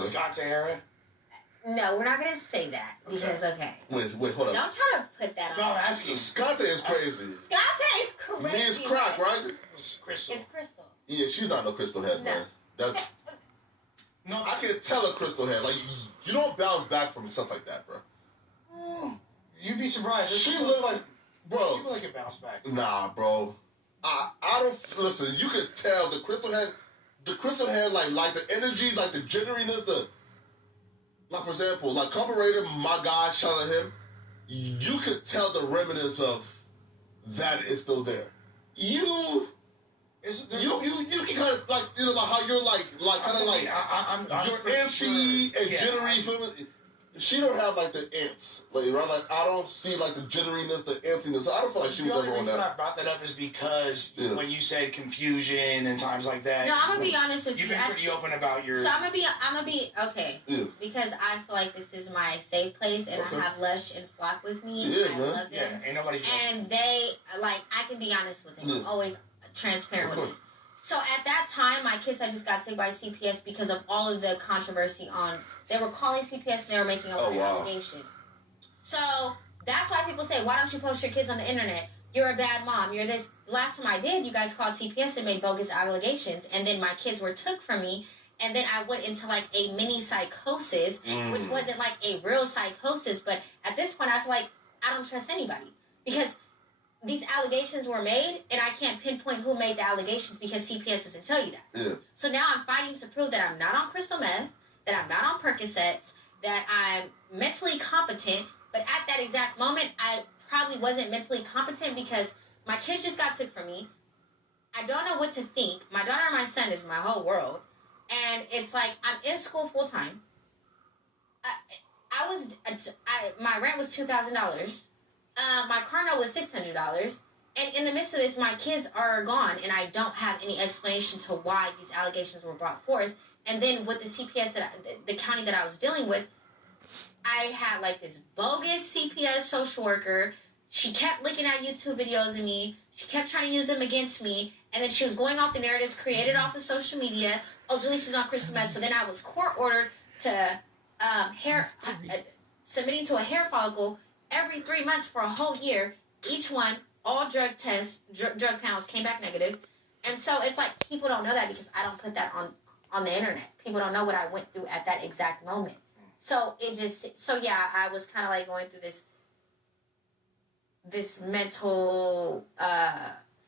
Scott Tahara? No, we're not going to say that because, Wait, hold on. Don't try to put that on. No, I'm asking. Scott is crazy. Scott is crazy. Me is crack, right? It's Crystal. It's Crystal. Yeah, she's not no crystal head, man. That's... No, I can tell a crystal head. Like, you don't bounce back from stuff like that, bro. You'd be surprised. She look like... Bro. People like it bounce back. Nah, bro. I don't... Listen, you could tell the crystal head, like the energy, like the jitteriness, like, for example, like, Comparator, my guy, shout out to him, you could tell the remnants of that is still there. You can kind of, like, you know, like how you're, like kind of like, you're antsy and jittery. She don't have, like, the ants. Like, right? Like, I don't see, like, the jitteriness, the antsiness. I don't feel like she was ever on that. The only reason I brought that up is because when you said confusion and times like that. No, I'm going to be honest with you. You've been pretty open about your... So I'm going to be, okay. Yeah. Because I feel like this is my safe place, and I have Lush and Flock with me. Yeah, I love them. Yeah, ain't nobody... And they, like, I can be honest with them. I'm always transparent with them. So at that time, my kids had just got sick by CPS because of all of the controversy on... They were calling CPS and they were making a lot of allegations. So that's why people say, why don't you post your kids on the internet? You're a bad mom. You're this. Last time I did, you guys called CPS and made bogus allegations. And then my kids were took from me. And then I went into like a mini psychosis, which wasn't like a real psychosis. But at this point, I feel like I don't trust anybody. Because... these allegations were made, and I can't pinpoint who made the allegations because CPS doesn't tell you that. Yeah. So now I'm fighting to prove that I'm not on crystal meth, that I'm not on Percocets, that I'm mentally competent. But at that exact moment, I probably wasn't mentally competent because my kids just got sick from me. I don't know what to think. My daughter and my son is my whole world. And it's like, I'm in school full time. My rent was $2,000. My car note was $600, and in the midst of this, my kids are gone, and I don't have any explanation to why these allegations were brought forth. And then with the CPS, the county that I was dealing with, I had like this bogus CPS social worker. She kept looking at YouTube videos of me. She kept trying to use them against me, and then she was going off the narratives created off of social media. Oh, Jaleec is on crystal meth. So then I was court ordered to submitting to a hair follicle every 3 months for a whole year. Each one, all drug tests, drug panels came back negative. And so it's like people don't know that because I don't put that on the internet. People don't know what I went through at that exact moment. So I was kind of like going through this mental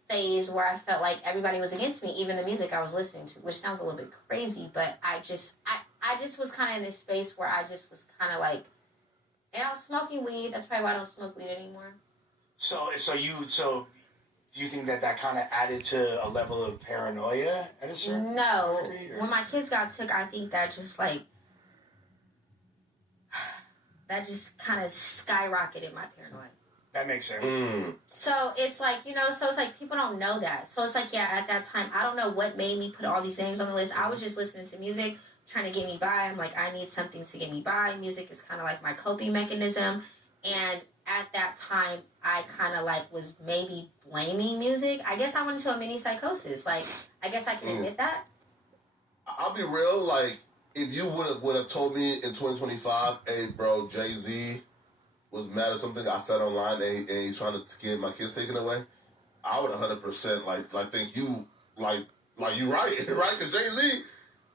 phase where I felt like everybody was against me, even the music I was listening to, which sounds a little bit crazy, but I just was kind of in this space where I just was kind of like, and I was smoking weed. That's probably why I don't smoke weed anymore. So do you think that kind of added to a level of paranoia at a certain degree? When my kids got took, I think that just like, that just kind of skyrocketed my paranoia. That makes sense. So it's like, so it's like people don't know that. So it's like, at that time, I don't know what made me put all these names on the list. I was just listening to music, trying to get me by. I'm like, I need something to get me by. Music is kind of like my coping mechanism. And at that time, I kind of like was maybe blaming music. I guess I went into a mini psychosis. Like, I guess I can admit that. I'll be real. Like, if you would have told me in 2025, hey, bro, Jay-Z was mad at something I said online and he's trying to get my kids taken away, I would 100% like think you like you right, right? Because Jay-Z,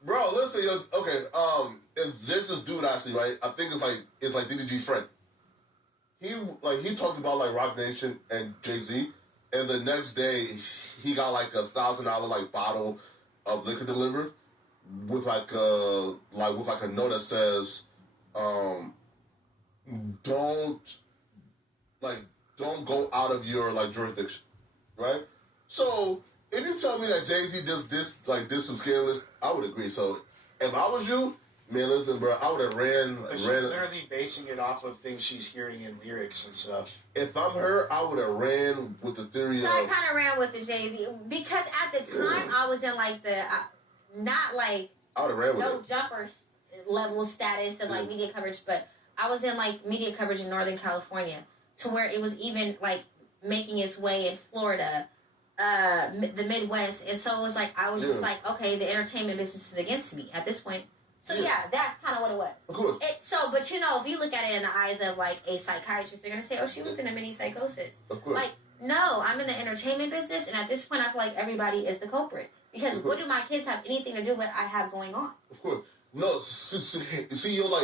bro, listen, okay, and there's this dude actually, right? I think it's like DDG's friend. He talked about like Rock Nation and Jay-Z, and the next day he got like $1,000 like bottle of liquor delivered with like a note that says, don't go out of your like jurisdiction, right? So if you tell me that Jay-Z did some scandalous, I would agree. So if I was you, man, listen, bro, I would have ran. She's literally basing it off of things she's hearing in lyrics and stuff. If I'm her, I would have ran with the theory I kind of ran with the Jay-Z because at the time I was in like the not like I would have ran with no jumper level status of like media coverage, but I was in like media coverage in Northern California to where it was even like making its way in Florida, the Midwest, and so it was like I was just like, okay, the entertainment business is against me at this point. So yeah, that's kind of what it was. Of course. But you know, if you look at it in the eyes of like a psychiatrist, they're gonna say, "Oh, she was in a mini psychosis." Of course. Like, no, I'm in the entertainment business, and at this point, I feel like everybody is the culprit because what do my kids have anything to do with what I have going on? Of course. No, see, you're like.